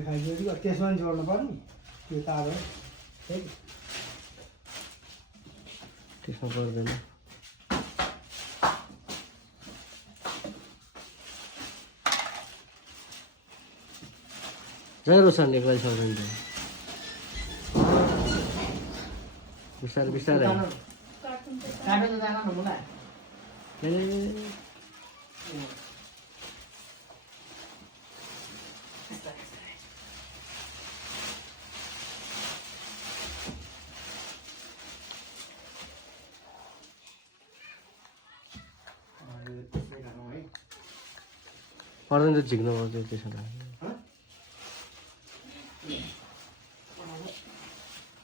खाइसकेपछि त्यसमा पनि जोड्नु पर्ने त्यो तारो त्यसमा पर्दैन जरो छन् एकलाई सक्दैन बिस्तारै बिस्तारै काट्नु त जान होला पर्दैन त झिक्नु पर्छ त्यसो भए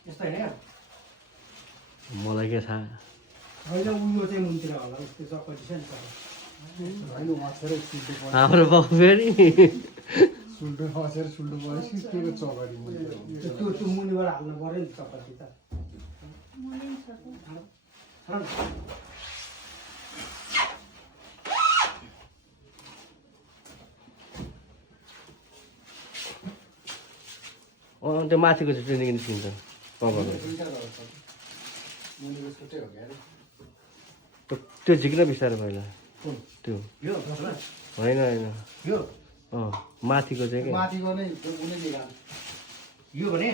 यस्तो होइन मलाई के थाहा होइन उयो चाहिँ मुनतिर होला उसको चक्कटी छ नि होइन हँसेर सुल्टो पर्यो हाम्रो बाउ फेरि सुल्टो हँसेर सुल्टो परेपछि के को चकटी त्यो मुनिबाट हाल्नु पऱ्यो नि चक्कटी त त्यो माथिको चाहिँ ट्रेनिङ निस्किन्छ कभरको त्यो झिक्न बिस्तारै पहिला त्यो होइन होइन माथिको चाहिँ के माथिको नै यो भने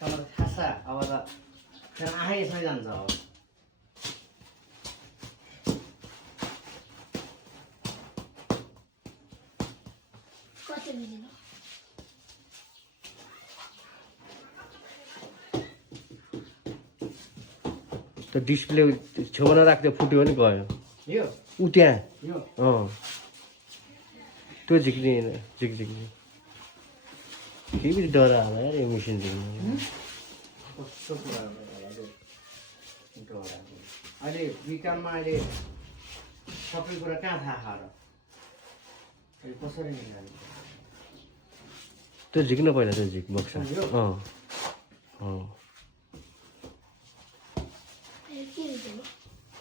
अब थाहा छ अब त त्यहाँ आँखा यसमै जान्छ अब त्यो डिस्प्ले छेउमा नराख्दै फुट्यो भने गयो यो ऊ त्यहाँ यो त्यो झिक्ने झिक्ने के पनि डर होला यार यो मेसिन झिक्नु कस्तो कुरा अहिले विकाममा अहिले सबै कुरा कहाँ थाहा र अहिले कसरी निकाल्ने त्यो झिक्न पहिला त्यो झिक बक्सा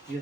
यो